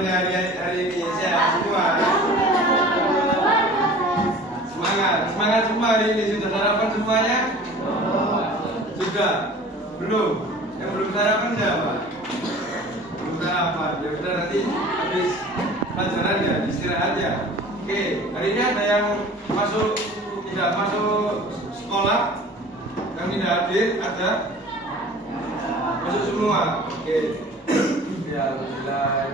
semuanya hari ini? Sehat semua? Semangat semua hari ini. Sudah sarapan semuanya? Sudah? Belum? Yang belum sarapan siapa? Belum sarapan. Ya udah, nanti habis pelajaran ya, istirahat ya. Oke, hari ini ada yang tidak masuk sekolah, yang tidak hadir, ada masuk semua. Oke. Ya, alhamdulillah.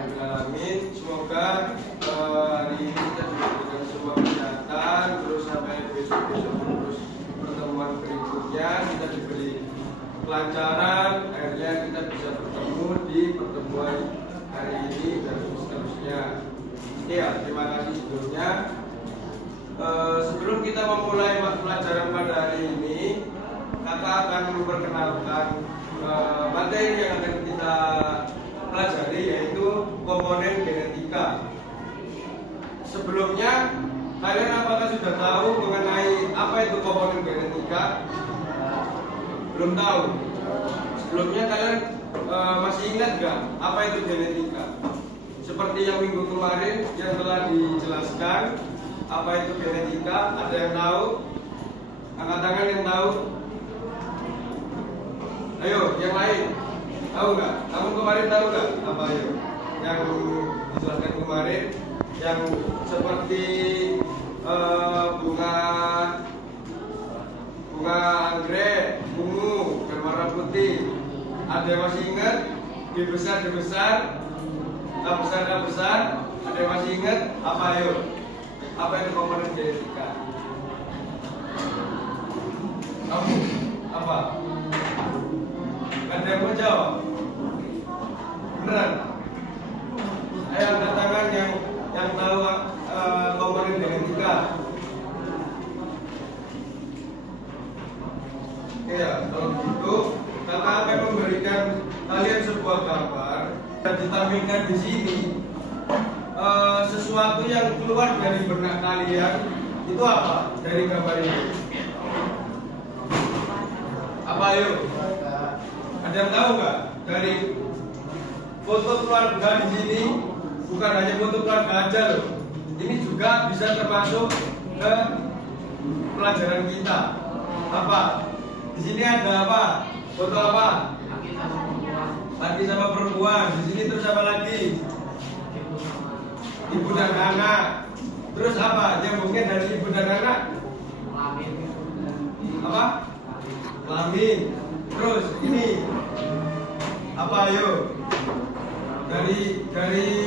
Semoga hari ini kita diberikan sebuah kesehatan, terus sampai besok-besok terus pertemuan berikutnya kita diberi kelancaran, akhirnya kita bisa bertemu di pertemuan hari ini dan seterusnya. Ya, terima kasih sebelumnya. Sebelum kita memulai pelajaran pada hari ini, kakak akan memperkenalkan materi yang akan kita pelajari, yaitu komponen genetika. Sebelumnya, kalian apakah sudah tahu mengenai apa itu komponen genetika? Belum tahu? Sebelumnya kalian masih ingat gak apa itu genetika? Seperti yang minggu kemarin yang telah dijelaskan, apa itu genetika? Ada yang tahu? Angkat tangan yang tahu. Ayo, yang lain. Tahu nggak? Kamu kemarin tahu nggak apa ayo? Yang dijelaskan kemarin, yang seperti bunga anggrek, ungu, berwarna putih. Ada yang masih ingat? D besar, K besar. Ada yang masih ingat? Apa ayo? Apa itu komponen genetika? Kamu apa? Ada yang mau jawab? Beneran? Ayo angkat tangan yang tahu komponen genetika. Ya, kalau begitu kakak akan memberikan kalian sebuah gambar dan ditampilkan di sini. Sesuatu yang keluar dari benak kalian itu apa dari gambar ini? Apa ayo? Ada yang tahu nggak? Dari foto keluarga di sini bukan hanya foto keluarga aja loh. Ini juga bisa termasuk ke pelajaran kita. Apa? Di sini ada apa? Foto apa? Laki sama perempuan. Di sini terus apa lagi? Ibu dan anak. Terus apa? Yang mungkin dari ibu dan anak? Apa? Kelamin. Terus ini apa ayo? Dari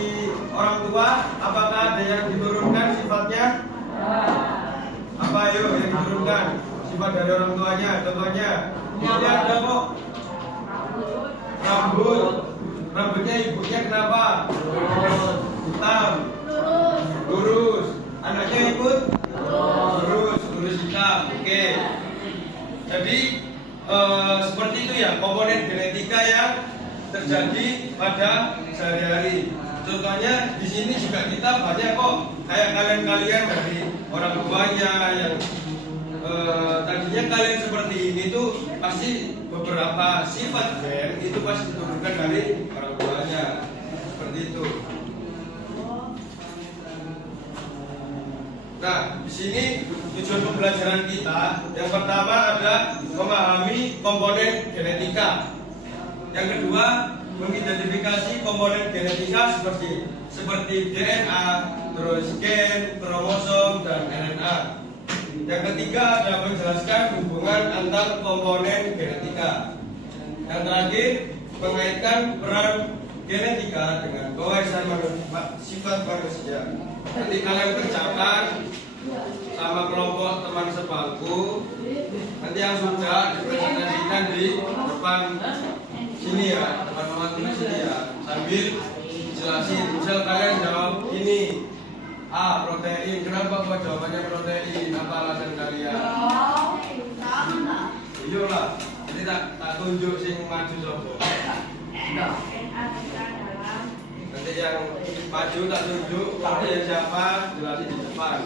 orang tua, apakah ada yang diturunkan sifatnya? Apa ayo yang diturunkan sifat dari orang tuanya? Contohnya ini ada kok rambutnya ibunya kenapa? Hitam, lurus. Anaknya ikut lurus hitam. Oke. Jadi seperti itu ya komponen genetika yang terjadi pada sehari-hari. Contohnya di sini juga kita banyak kok kayak kalian dari orang tuanya yang tadinya kalian seperti ini tuh pasti beberapa sifat gen itu pasti diturunkan dari orang tuanya seperti itu. Nah, di sini tujuan pembelajaran kita yang pertama ada memahami komponen genetika. Yang kedua, mengidentifikasi komponen genetika seperti DNA, terus gen, kromosom, dan RNA. Yang ketiga ada menjelaskan hubungan antar komponen genetika. Yang terakhir, mengaitkan peran genetika dengan kewarisan sifat manusia. Nanti kalian kerjakan sama kelompok teman sebangku. Nanti yang sudah dipresentasikan di depan sini ya, depan teman sini ya. Sambil jelasin, misal kalian jawab ini A, protein. Kenapa kok jawabannya protein? Apa alasan kalian? Iyalah, jadi tak tunjuk sing maju sopo. Nanti yang maju tak tunjuk, tapi yang siapa jelasin di depan.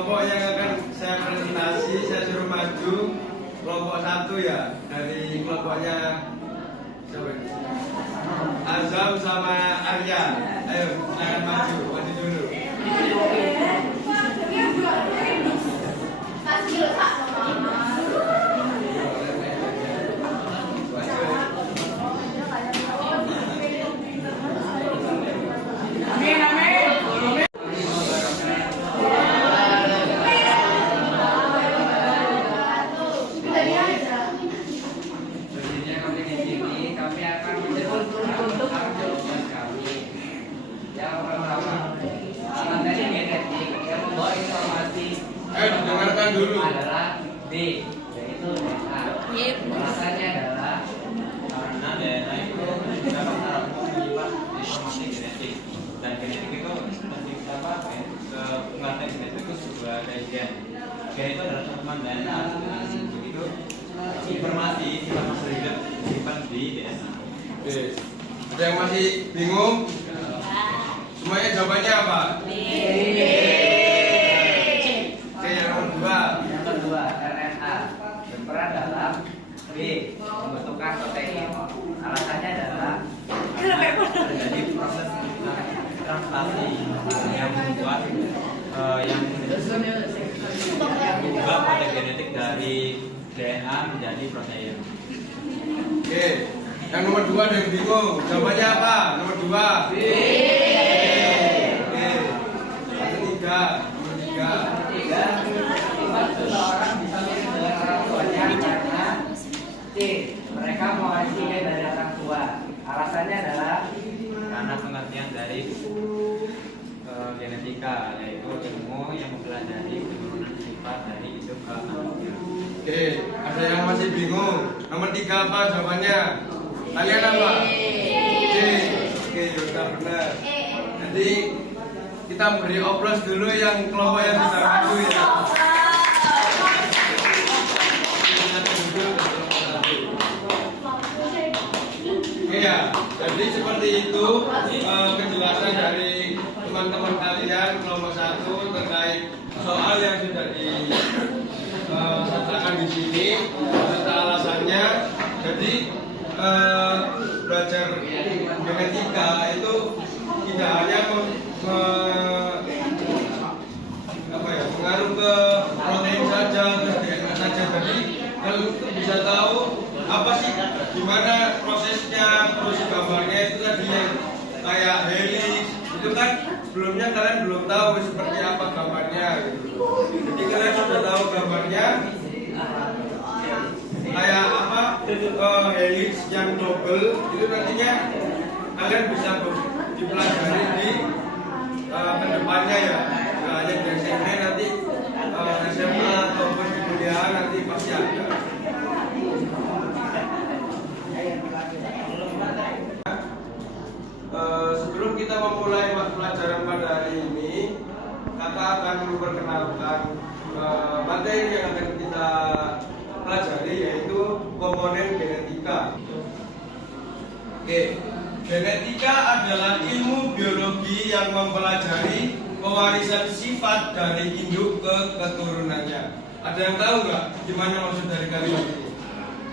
kelompok yang akan saya presentasi, saya suruh maju kelompok 1 ya, dari kelompoknya siapa? Azam sama Arya. Ayo, silakan maju dulu. Dengarkan dulu. Adalah B, yaitu DNA. Alasannya adalah karena DNA itu dapat menyimpan informasi genetik, dan genetik itu penting ke pengertian genetik itu sebuah kajian. Gen itu adalah satuan DNA. Begitu informasi sifat masa hidup disimpan di DNA. Oke. Ada yang masih bingung? Semuanya jawabannya apa? Yang kedua, RNA berperan dalam B, pembentukan protein. Alasannya adalah karena terjadi proses translasi yang membuat yang mengubah kode genetik dari DNA menjadi protein. Oke. Yang nomor 2 ada yang bingung. Jawabannya apa? Nomor 2. B. Oke. Yang ketiga. Seseorang bisa mirip dengan orang tuanya karena C, mereka mewarisi gen dari orang tua. Alasannya adalah karena pengertian dari genetika, yaitu ilmu yang mempelajari penurunan sifat dari hidup ke manusia. Oke, ada yang masih bingung. Nomor 3 apa jawabannya? Kalian apa? C. Oke, sudah benar. Jadi kita beri oplos dulu yang kelompok yang sudah maju ya. Ya, jadi seperti itu penjelasan dari teman-teman kalian kelompok 1 terkait soal yang sudah disertakan di sini serta alasannya. Jadi belajar genetika itu tidak hanya mengaruh ke protein saja, ke DNA saja. Jadi kalau bisa tahu apa sih gimana prosesnya, terus gambarnya itu tadi yang kayak helix itu kan sebelumnya kalian belum tahu seperti apa gambarnya gitu. Jadi kalian sudah tahu gambarnya kayak apa helix yang double itu nantinya kalian bisa dipelajari di kedepannya ya. Hanya di SMP nanti SMA ataupun di kuliah nanti pasti ada. Sebelum kita memulai pelajaran pada hari ini, kakak akan memperkenalkan materi yang akan kita pelajari, yaitu komponen genetika. Oke, genetika adalah ilmu biologi yang mempelajari pewarisan sifat dari induk ke keturunannya. Ada yang tahu nggak gimana maksud dari kalimat ini?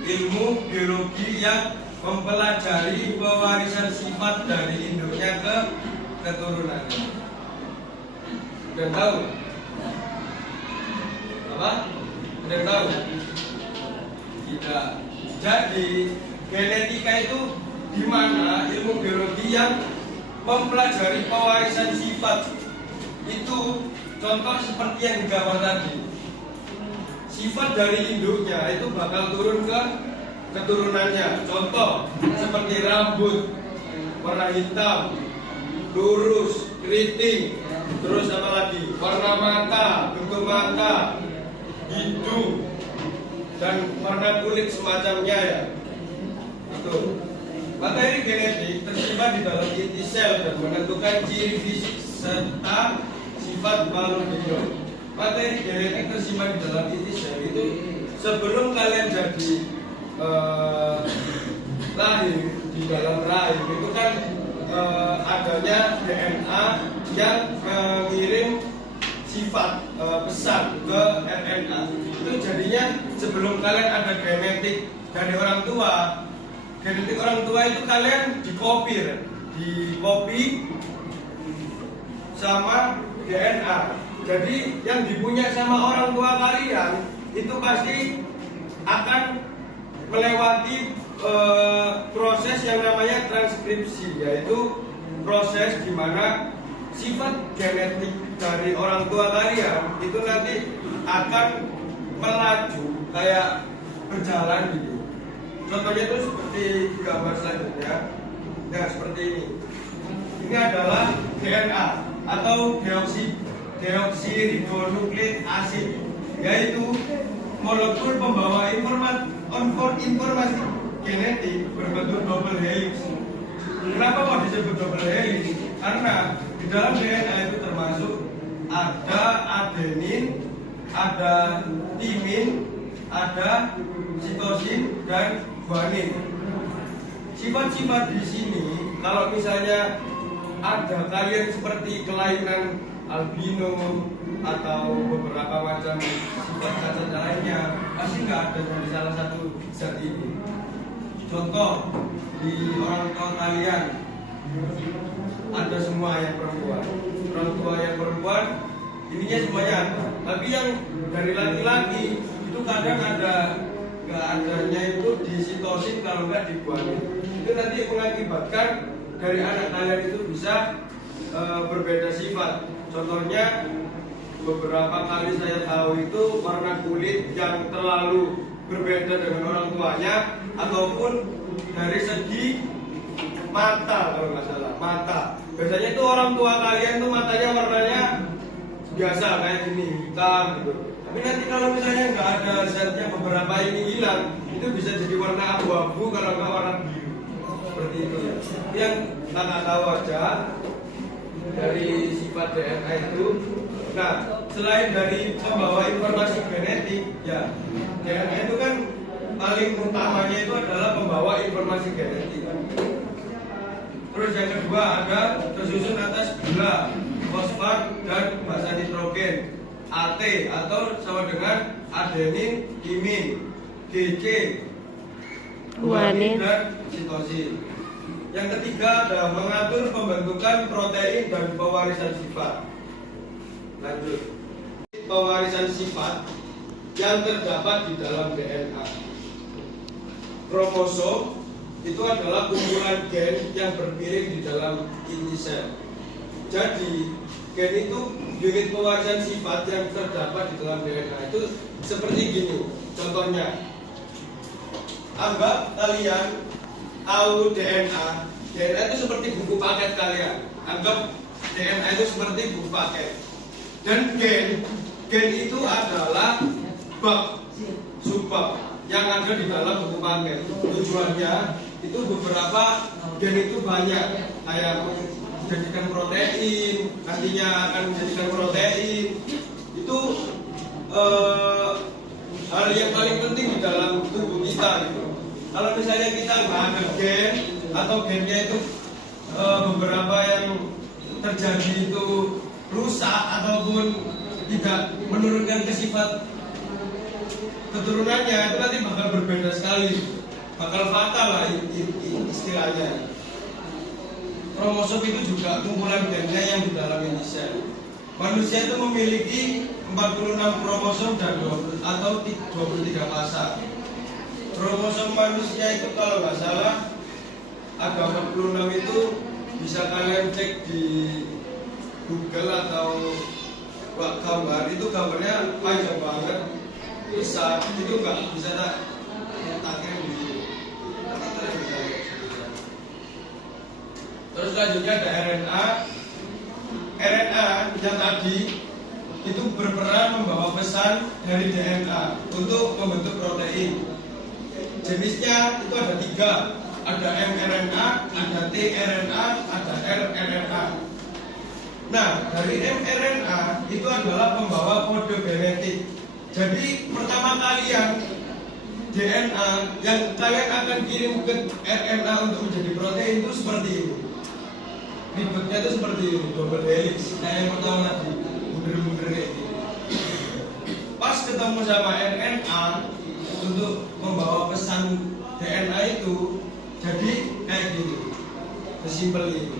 Ilmu biologi yang mempelajari pewarisan sifat dari induknya ke keturunannya. Ada yang tahu? Apa? Ada yang tahu? Tidak. Jadi genetika itu di mana ilmu biologi yang mempelajari pewarisan sifat. Itu contoh seperti yang digambar tadi. Sifat dari induknya itu bakal turun ke keturunannya. Contoh seperti rambut warna hitam, lurus, keriting, terus apa lagi? Warna mata, bentuk mata, hidung, dan warna kulit semacamnya ya. Itu. Materi genetik tersimpan di dalam inti sel dan menentukan ciri fisik serta sifat makhluk hidup. Materi genetik tersimpan di dalam inti sel itu sebelum kalian jadi lahir di dalam rahim itu kan adanya DNA yang mengirim sifat pesan ke RNA. Itu jadinya sebelum kalian ada genetik dari orang tua, genetik orang tua itu kalian dikopi sama DNA. Jadi yang dipunya sama orang tua kalian itu pasti akan melewati proses yang namanya transkripsi, yaitu proses di mana sifat genetik dari orang tua kalian itu nanti akan melaju kayak berjalan gitu. Contohnya itu seperti gambar selanjutnya. Nah, seperti ini. Ini adalah DNA atau deoksiribonukleik asid, yaitu molekul pembawa informasi genetik berbentuk double helix. Kenapa mau disebut double helix? Karena di dalam DNA itu termasuk ada adenin, ada timin, ada sitosin dan guanin. Sifat-sifat di sini, kalau misalnya ada kalian seperti kelainan albino atau beberapa macam sifat cacat lainnya, pasti nggak ada dari salah satu zat ini. Contoh, di orang tua kalian ada semua yang perempuan. Orang tua yang perempuan ininya semuanya ada. Tapi yang dari laki-laki itu kadang ada, nggak adanya itu di sitosin, kalau nggak di guanin. Itu nanti mengakibatkan dari anak kalian itu bisa berbeda sifat. Contohnya beberapa kali saya tahu itu warna kulit yang terlalu berbeda dengan orang tuanya, ataupun dari segi mata, kalau nggak salah mata. Biasanya itu orang tua kalian tuh matanya warnanya biasa kayak gini, hitam gitu. Tapi nanti kalau misalnya nggak ada zatnya, beberapa ini hilang, itu bisa jadi warna abu-abu, kalau nggak warna biru. Seperti itu ya. Yang kakak tahu aja dari sifat DNA itu. Nah, selain dari membawa informasi genetik, ya DNA itu kan paling utamanya itu adalah membawa informasi genetik. Terus yang kedua ada tersusun atas gula, fosfat dan basa nitrogen, AT atau sama dengan adenin, timin, GC, guanin dan sitosin. Yang ketiga ada mengatur pembentukan protein dan pewarisan sifat. Lanjut, pewarisan sifat yang terdapat di dalam DNA. Kromosom itu adalah kumpulan gen yang berpiring di dalam inti sel. Jadi gen itu unit pewarisan sifat yang terdapat di dalam DNA itu seperti gini. Contohnya, anggap kalian tahu DNA. DNA itu seperti buku paket kalian. Anggap DNA itu seperti buku paket. Dan gen itu adalah bab, subbab yang ada di dalam buku paket. Tujuannya itu beberapa gen itu banyak, kayak menjadikan protein, nantinya akan menjadikan protein. Itu hal yang paling penting di dalam tubuh kita gitu. Kalau misalnya kita nggak ada gen atau gennya itu beberapa yang terjadi itu rusak ataupun tidak menurunkan ke sifat keturunannya, itu nanti bakal berbeda sekali, bakal fatal lah istilahnya. Kromosom itu juga kumpulan gennya yang di dalam inti sel. Manusia itu memiliki 46 kromosom dan atau 23 pasang. Kromosom manusia itu kalau nggak salah ada 46 itu, bisa kalian cek di Google atau buat gambar, itu gambarnya panjang banget, besar, itu nggak bisa tak kirim di sini. Terus selanjutnya ada RNA. RNA yang tadi itu berperan membawa pesan dari DNA untuk membentuk protein. Jenisnya itu ada 3, ada mRNA, ada tRNA, ada rRNA. Nah, dari mRNA itu adalah pembawa kode genetik. Jadi pertama kalian DNA yang kalian akan kirim ke RNA untuk menjadi protein itu seperti ini. Ribetnya itu seperti ini, double helix. Nah, yang pertama tadi mundur-mundur kayak gitu. Pas ketemu sama RNA untuk membawa pesan DNA itu jadi kayak gitu, sesimpel itu.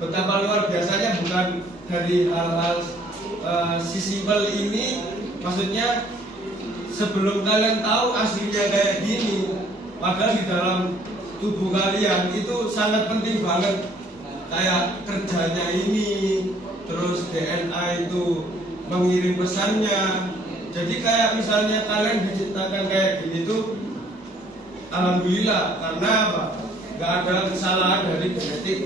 Betapa luar biasanya, bukan dari hal-hal sesimpel ini, maksudnya sebelum kalian tahu aslinya kayak gini, padahal di dalam tubuh kalian itu sangat penting banget kayak kerjanya ini, terus DNA itu mengirim pesannya. Jadi kayak misalnya kalian diciptakan kayak gini tuh alhamdulillah, karena apa? Gak ada kesalahan dari genetik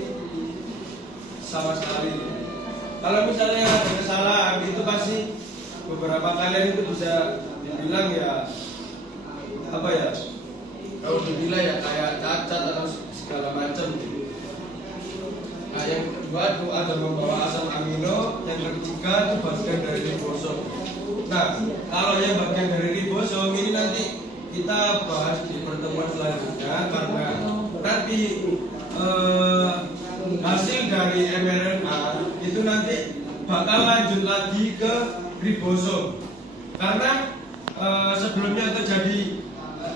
sama sekali. Kalau misalnya ada kesalahan itu pasti beberapa kalian itu bisa dibilang ya apa ya? Kalau dibilang ya kayak cacat atau segala macam gitu. Nah, yang kedua itu ada membawa asam amino, yang ketiga itu bagian dari ribosom. Nah, kalau yang bagian dari ribosom ini nanti kita bahas di pertemuan selanjutnya, karena nanti hasil dari mRNA itu nanti bakal lanjut lagi ke ribosom. Karena sebelumnya terjadi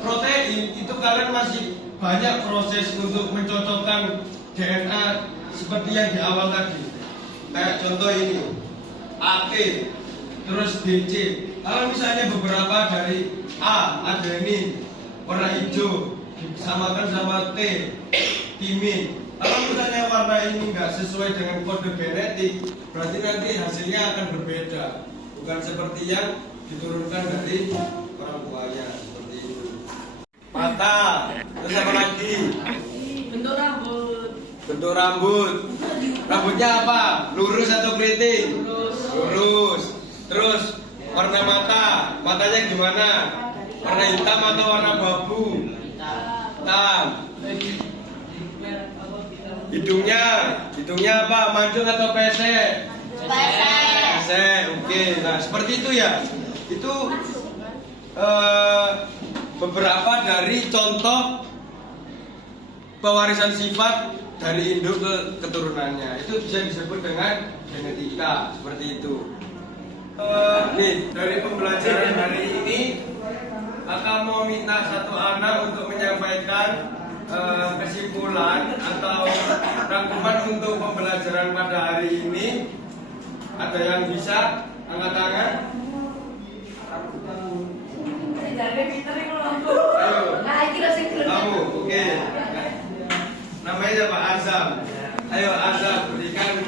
protein itu kalian masih banyak proses untuk mencocokkan DNA seperti yang di awal tadi. Kayak contoh ini AK, terus DC. Kalau misalnya beberapa dari A, adenin, warna hijau, disamakan sama T, timin. Kalau misalnya warna ini nggak sesuai dengan kode genetik, berarti nanti hasilnya akan berbeda. Bukan seperti yang diturunkan dari orang tuanya, seperti itu. Mata, terus apa lagi? Bentuk rambut. Bentuk rambut. Rambutnya apa? Lurus atau keriting? Lurus. Terus warna mata. Matanya gimana? Warna hitam atau warna abu? Hitam. Hidungnya apa? Mancung atau pesek? Pesek. Oke. Nah, seperti itu ya. Itu beberapa dari contoh pewarisan sifat dari induk ke keturunannya. Itu bisa disebut dengan genetika, seperti itu. Nih, dari pembelajaran hari ini kakak mau minta satu anak untuk menyampaikan kesimpulan atau rangkuman untuk pembelajaran pada hari ini. Ada yang bisa angkat tangan? Ayo, kamu, oke. Namanya Pak Azam. Ayo Azam, berikan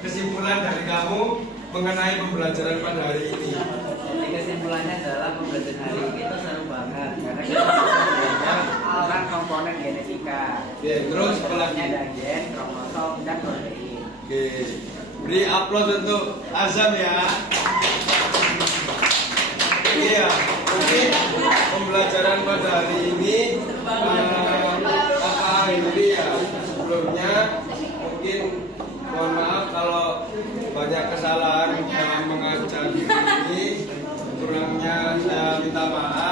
kesimpulan dari kamu mengenai pembelajaran pada hari ini. Jadi kesimpulannya adalah pembelajaran hari ini itu seru banget karena kita belajar tentang komponen genetika. Oke, terus sekolahnya ada gen, kromosom, dan protein. Oke, beri aplaus untuk Azam ya. Iya, mungkin pembelajaran pada hari ini kakak ini ya sebelumnya mungkin mohon maaf kalau banyak kesalahan dalam mengajar ini, kurangnya saya minta maaf.